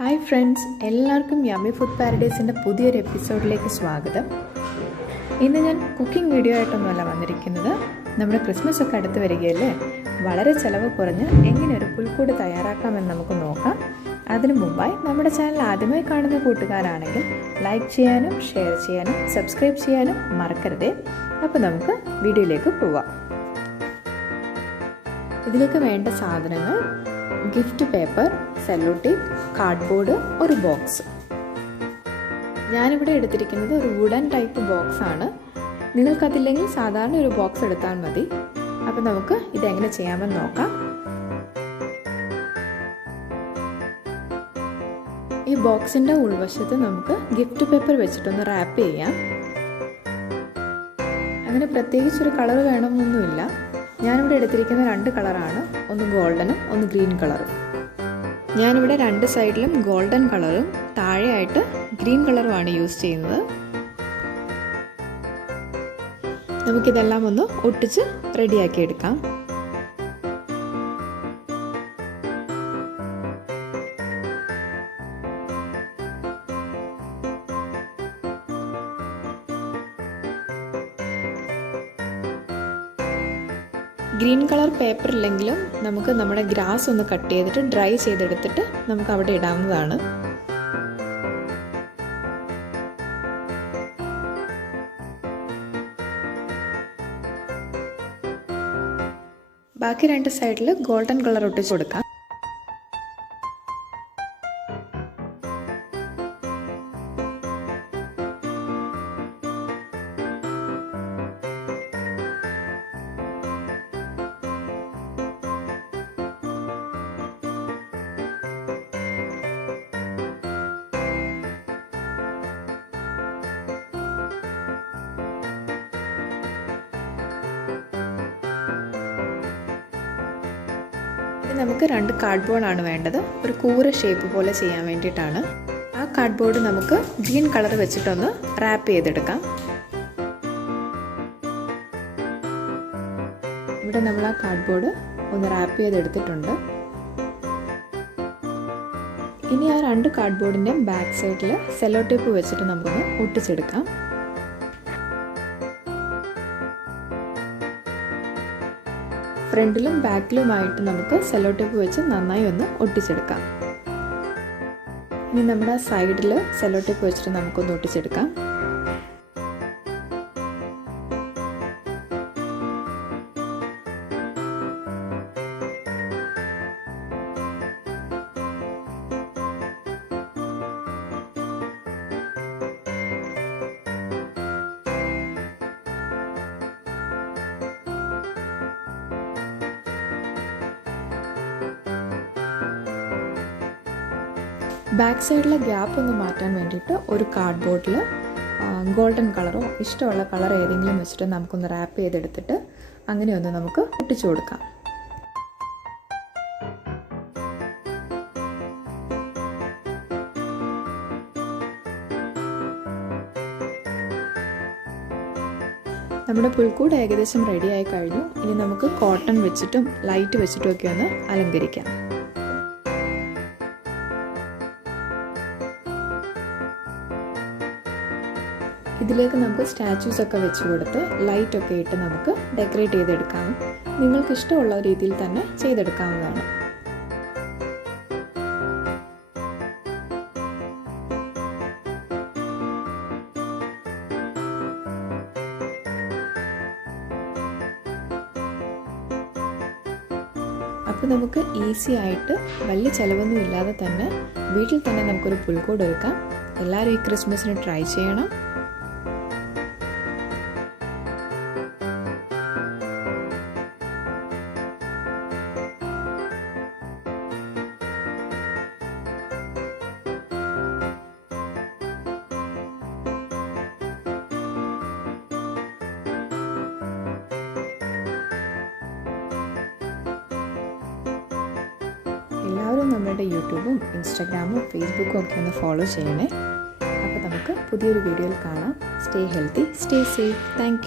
Hi friends എല്ലാവർക്കും yummy food പാരഡൈസിന്റെ പുതിയൊരു എപ്പിസോഡിലേക്ക് സ്വാഗതം. ഇന്ന് ഞാൻ കുക്കിംഗ് വീഡിയോ ആയിട്ടൊന്നുമല്ല വന്നിരിക്കുന്നത്. നമ്മുടെ ക്രിസ്മസ് ഒക്കെ അടുത്ത് വരികയല്ലേ? വളരെ ചിലവ് കുറഞ്ഞ് എങ്ങനെ ഒരു പുൽക്കൂട് തയ്യാറാക്കാമെന്ന് നമുക്ക് നോക്കാം. അതിനു മുമ്പായി നമ്മുടെ ചാനൽ ആദ്യമായി കാണുന്ന കൂട്ടുകാരാണെങ്കിൽ ലൈക്ക് ചെയ്യാനും ഷെയർ ചെയ്യാനും സബ്സ്ക്രൈബ് ചെയ്യാനും മറക്കരുതേ. അപ്പോൾ നമുക്ക് വീഡിയോയിലേക്ക് പോവാം. ഇതിലേക്ക് വേണ്ട സാധനങ്ങൾ ഗിഫ്റ്റ് പേപ്പർ സെല്ലോട്ടേപ്പ് കാർഡ്ബോർഡ് ഒരു ബോക്സ് ഞാനിവിടെ എടുത്തിരിക്കുന്നത് ഒരു വുഡൻ ടൈപ്പ് ബോക്സ് ആണ്. നിങ്ങൾക്കതില്ലെങ്കിൽ സാധാരണ ഒരു ബോക്സ് എടുത്താൽ മതി. അപ്പം നമുക്ക് ഇതെങ്ങനെ ചെയ്യാമെന്ന് നോക്കാം. ഈ ബോക്സിന്റെ ഉൾവശത്ത് നമുക്ക് ഗിഫ്റ്റ് പേപ്പർ വെച്ചിട്ടൊന്ന് റാപ്പ് ചെയ്യാം. അങ്ങനെ പ്രത്യേകിച്ചൊരു കളർ വേണമെന്നൊന്നുമില്ല. ഞാനിവിടെ എടുത്തിരിക്കുന്ന രണ്ട് കളറാണ്. ഒന്ന് ഗോൾഡനും ഒന്ന് ഗ്രീൻ കളറും. ഞാനിവിടെ രണ്ട് സൈഡിലും ഗോൾഡൻ കളറും താഴെയായിട്ട് ഗ്രീൻ കളറുമാണ് യൂസ് ചെയ്യുന്നത്. നമുക്കിതെല്ലാം ഒന്ന് ഒട്ടിച്ച് റെഡിയാക്കി എടുക്കാം ഗ്രീൻ കളർ പേപ്പർ ഇല്ലെങ്കിലും നമുക്ക് നമ്മുടെ ഗ്രാസ് ഒന്ന് കട്ട് ചെയ്തിട്ട് ഡ്രൈ ചെയ്തെടുത്തിട്ട് നമുക്ക് അവിടെ ഇടാവുന്നതാണ്. ബാക്കി രണ്ട് സൈഡിൽ ഗോൾഡൻ കളർ ഒട്ടിച്ച് കൊടുക്കാം. നമുക്ക് രണ്ട് കാർഡ് കാർഡ്ബോർഡാണ് വേണ്ടത്. ഒരു കൂര ഷേപ്പ് പോലെ ചെയ്യാൻ വേണ്ടിയിട്ടാണ്. ആ കാർഡ് ബോർഡ് നമുക്ക് ഗ്രീൻ കളർ വെച്ചിട്ടൊന്ന് റാപ്പ് ചെയ്തെടുക്കാം. ഇവിടെ നമ്മൾ ആ കാർഡ് ബോർഡ് ഒന്ന് റാപ്പ് ചെയ്തെടുത്തിട്ടുണ്ട്. ഇനി ആ രണ്ട് കാർഡ് ബോർഡിന്റെ ബാക്ക് സൈഡിൽ സെലോ ടേപ്പ് വെച്ചിട്ട് നമുക്കൊന്ന് ഒട്ടിച്ചെടുക്കാം. ഫ്രണ്ടിലും ബാക്കിലുമായിട്ട് നമുക്ക് സെല്ലോ ടേപ്പ് വെച്ച് നന്നായി ഒന്ന് ഒട്ടിച്ചെടുക്കാം. ഇനി നമ്മുടെ സൈഡിൽ സെല്ലോ ടേപ്പ് വെച്ചിട്ട് നമുക്കൊന്ന് ഒട്ടിച്ചെടുക്കാം. ബാക്ക് സൈഡിലെ ഗ്യാപ്പ് ഒന്ന് മാറ്റാൻ വേണ്ടിയിട്ട് ഒരു കാർഡ്ബോർഡിൽ ഗോൾഡൻ കളറോ ഇഷ്ടമുള്ള കളർ ഏതെങ്കിലും വെച്ചിട്ട് നമുക്കൊന്ന് റാപ്പ് ചെയ്തെടുത്തിട്ട് അങ്ങനെ ഒന്ന് നമുക്ക് ഒട്ടിച്ചു കൊടുക്കാം. നമ്മുടെ പുൽക്കൂട് ഏകദേശം റെഡിയായി കഴിഞ്ഞു. ഇനി നമുക്ക് കോട്ടൺ വെച്ചിട്ടും ലൈറ്റ് വെച്ചിട്ടും ഒക്കെ ഒന്ന് അലങ്കരിക്കാം. ഇതിലേക്ക് നമുക്ക് സ്റ്റാച്യൂസ് ഒക്കെ വെച്ച് കൊടുത്ത് ലൈറ്റ് ഒക്കെ ഇട്ട് നമുക്ക് ഡെക്കറേറ്റ് ചെയ്തെടുക്കാം. നിങ്ങൾക്ക് ഇഷ്ടമുള്ള രീതിയിൽ തന്നെ ചെയ്തെടുക്കാവുന്നതാണ്. അപ്പോൾ നമുക്ക് ഈസി ആയിട്ട് വലിയ ചിലവൊന്നും ഇല്ലാതെ തന്നെ വീട്ടിൽ തന്നെ നമുക്കൊരു പുൽക്കൂട് ഒരുക്കാം. എല്ലാവരും ഈ ക്രിസ്മസിന് ട്രൈ ചെയ്യണം. എല്ലാവരും നമ്മളുടെ യൂട്യൂബും ഇൻസ്റ്റാഗ്രാമും ഫേസ്ബുക്കും ഒക്കെ ഒന്ന് ഫോളോ ചെയ്യണേ. അപ്പോൾ നമുക്ക് പുതിയൊരു വീഡിയോയിൽ കാണാം. Stay healthy stay safe thank